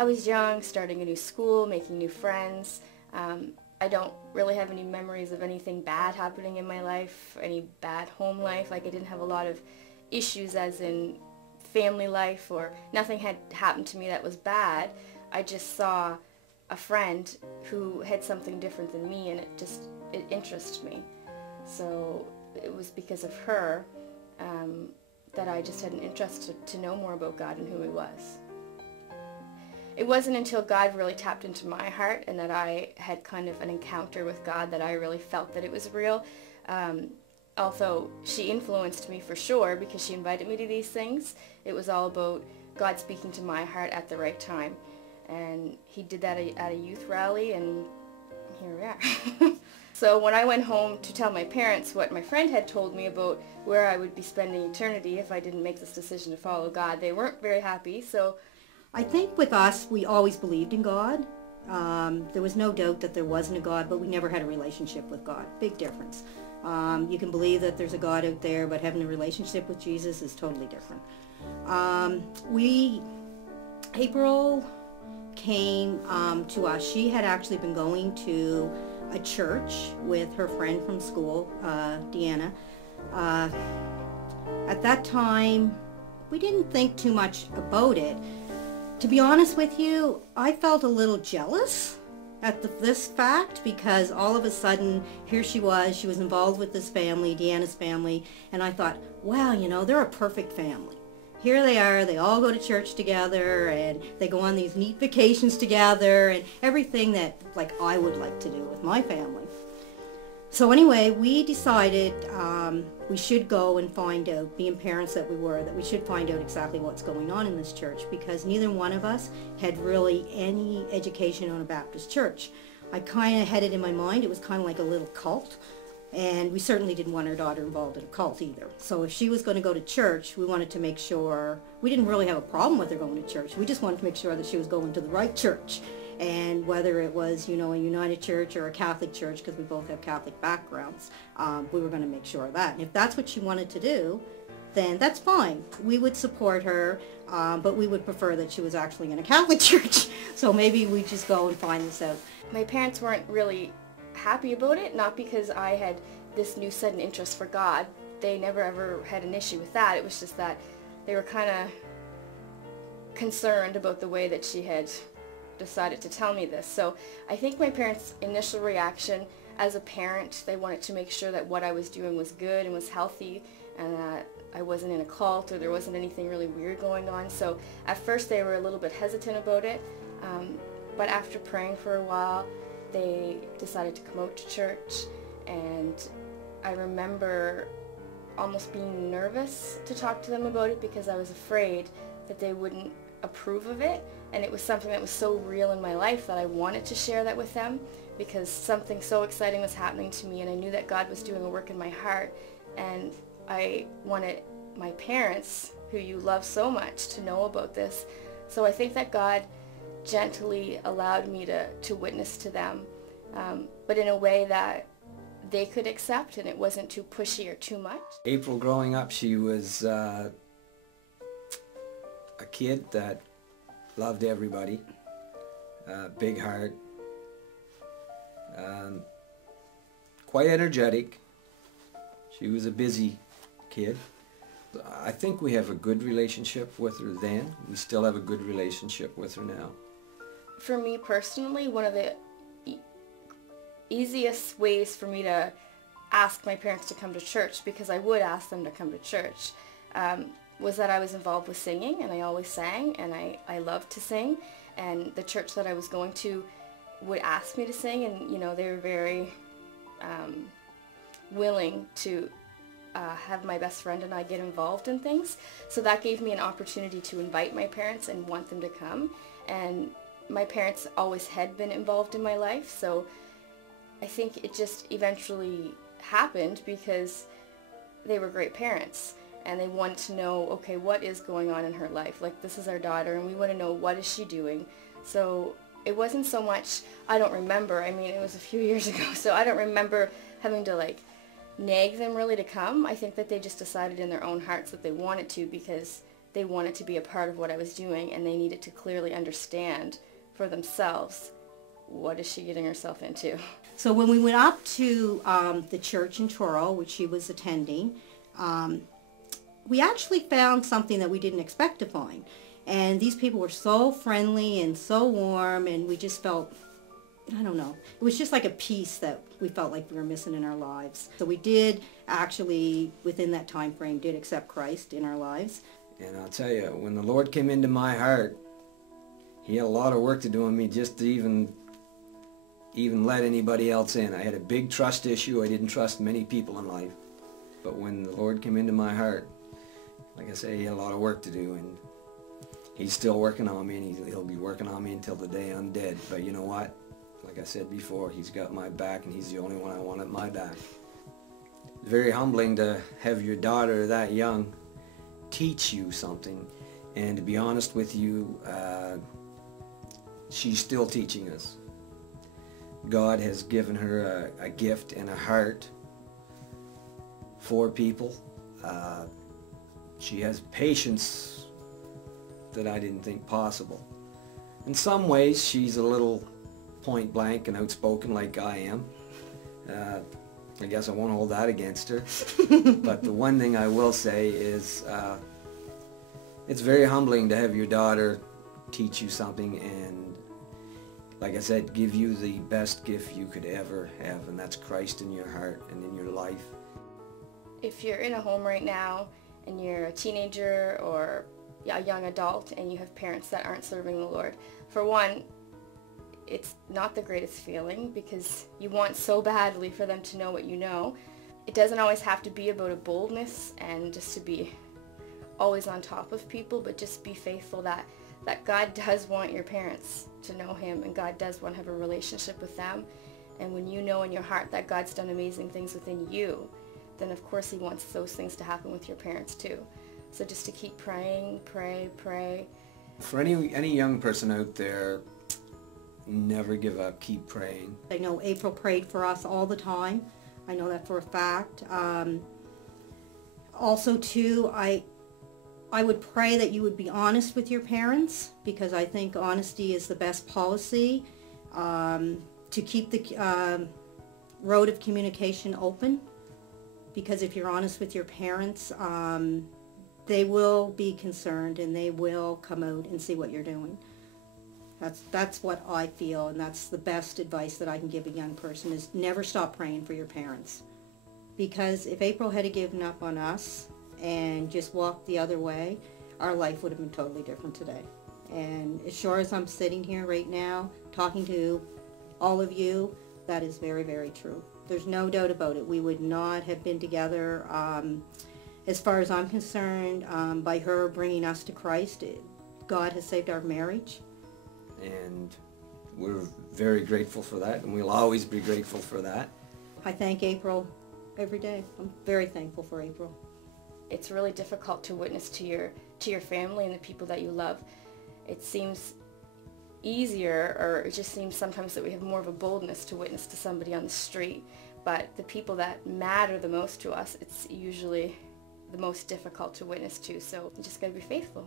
I was young, starting a new school, making new friends. I don't really have any memories of anything bad happening in my life, any bad home life. Like I didn't have a lot of issues as in family life, or nothing had happened to me that was bad. I just saw a friend who had something different than me, and it interested me. So it was because of her that I just had an interest to know more about God and who He was. It wasn't until God really tapped into my heart and that I had kind of an encounter with God that I really felt that it was real. Although she influenced me for sure because she invited me to these things, it was all about God speaking to my heart at the right time. And He did that at a youth rally, and here we are. So when I went home to tell my parents what my friend had told me about where I would be spending eternity if I didn't make this decision to follow God, they weren't very happy. So I think with us, we always believed in God. There was no doubt that there wasn't a God, but we never had a relationship with God. Big difference. You can believe that there's a God out there, but having a relationship with Jesus is totally different. April came to us. She had actually been going to a church with her friend from school, Deanna. At that time, we didn't think too much about it. To be honest with you, I felt a little jealous at this fact, because all of a sudden here she was involved with this family, Deanna's family, and I thought, wow, you know, they're a perfect family. Here they are, they all go to church together, and they go on these neat vacations together, and everything that like I would like to do with my family. So anyway, we decided we should go and find out, being parents that we were, that we should find out exactly what's going on in this church, because neither one of us had really any education on a Baptist church. I kind of had it in my mind, it was kind of like a little cult, and we certainly didn't want our daughter involved in a cult either. So if she was going to go to church, we wanted to make sure, we didn't really have a problem with her going to church, we just wanted to make sure that she was going to the right church. And whether it was, you know, a United Church or a Catholic church, because we both have Catholic backgrounds, we were going to make sure of that. And if that's what she wanted to do, then that's fine. We would support her, but we would prefer that she was actually in a Catholic church. So maybe we just go and find this out. my parents weren't really happy about it, not because I had this new sudden interest for God. They never ever had an issue with that. It was just that they were kind of concerned about the way that she had decided to tell me this. So I think my parents' initial reaction as a parent, they wanted to make sure that what I was doing was good and was healthy, and that I wasn't in a cult or there wasn't anything really weird going on. So at first they were a little bit hesitant about it, but after praying for a while, they decided to come out to church, and I remember almost being nervous to talk to them about it because I was afraid that they wouldn't approve of it, and it was something that was so real in my life that I wanted to share that with them because something so exciting was happening to me, and I knew that God was doing a work in my heart, and I wanted my parents, who you love so much, to know about this. So I think that God gently allowed me to witness to them, but in a way that they could accept, and it wasn't too pushy or too much. April, growing up, she was a kid that loved everybody, big heart, quite energetic. She was a busy kid. I think we have a good relationship with her then. We still have a good relationship with her now. For me personally, one of the easiest ways for me to ask my parents to come to church, because I would ask them to come to church, was that I was involved with singing, and I always sang, and I loved to sing, and the church that I was going to would ask me to sing, and you know, they were very willing to have my best friend and I get involved in things. So that gave me an opportunity to invite my parents and want them to come, and my parents always had been involved in my life, so I think it just eventually happened because they were great parents and they wanted to know, okay, what is going on in her life? Like, this is our daughter and we want to know, what is she doing? So it wasn't so much, I don't remember, I mean, it was a few years ago, so I don't remember having to like nag them really to come. I think that they just decided in their own hearts that they wanted to because they wanted to be a part of what I was doing, and they needed to clearly understand for themselves, what is she getting herself into? So when we went up to the church in Truro, which she was attending, we actually found something that we didn't expect to find. And these people were so friendly and so warm, and we just felt, I don't know, it was just like a peace that we felt like we were missing in our lives. So we did actually, within that time frame, did accept Christ in our lives. And I'll tell you, when the Lord came into my heart, he had a lot of work to do on me just to even let anybody else in. I had a big trust issue. I didn't trust many people in life. But when the Lord came into my heart, like I say, he had a lot of work to do, and he's still working on me, and he'll be working on me until the day I'm dead. But you know what? Like I said before, he's got my back, and he's the only one I want at my back. It's very humbling to have your daughter that young teach you something, and to be honest with you, she's still teaching us. God has given her a gift and a heart for people. She has patience that I didn't think possible. In some ways, she's a little point blank and outspoken like I am. I guess I won't hold that against her. But the one thing I will say is it's very humbling to have your daughter teach you something and, like I said, give you the best gift you could ever have, and that's Christ in your heart and in your life. If you're in a home right now and you're a teenager or a young adult and you have parents that aren't serving the Lord, for one, it's not the greatest feeling because you want so badly for them to know what you know. It doesn't always have to be about a boldness and just to be always on top of people, but just be faithful that God does want your parents to know him, and God does want to have a relationship with them. And when you know in your heart that God's done amazing things within you, then of course he wants those things to happen with your parents too. So just to keep praying, pray. For any young person out there, never give up, keep praying. I know April prayed for us all the time. I know that for a fact. Also too, I would pray that you would be honest with your parents, because I think honesty is the best policy to keep the road of communication open, because if you're honest with your parents, they will be concerned and they will come out and see what you're doing. That's what I feel, and that's the best advice that I can give a young person, is never stop praying for your parents. Because if April had given up on us and just walked the other way, our life would have been totally different today. And as sure as I'm sitting here right now talking to all of you, that is very, very true. There's no doubt about it. We would not have been together, as far as I'm concerned, by her bringing us to Christ. God has saved our marriage. And we're very grateful for that, and we'll always be grateful for that. I thank April every day. I'm very thankful for April. It's really difficult to witness to your family and the people that you love. It seems easier, or it just seems sometimes that we have more of a boldness to witness to somebody on the street, but the people that matter the most to us, it's usually the most difficult to witness to, so you just got to be faithful.